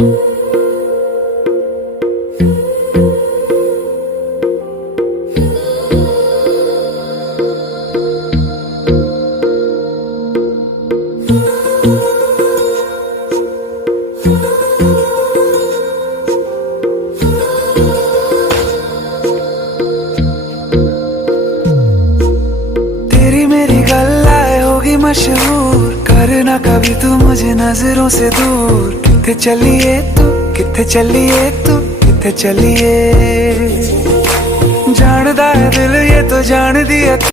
तेरी मेरी गल्लाए होगी मशहूर, करना कभी तू मुझे नजरों से दूर। किथे चलिए तू, किथे चलिए तू, किथे चलिए। जानदा है दिल ये तो जान दिया।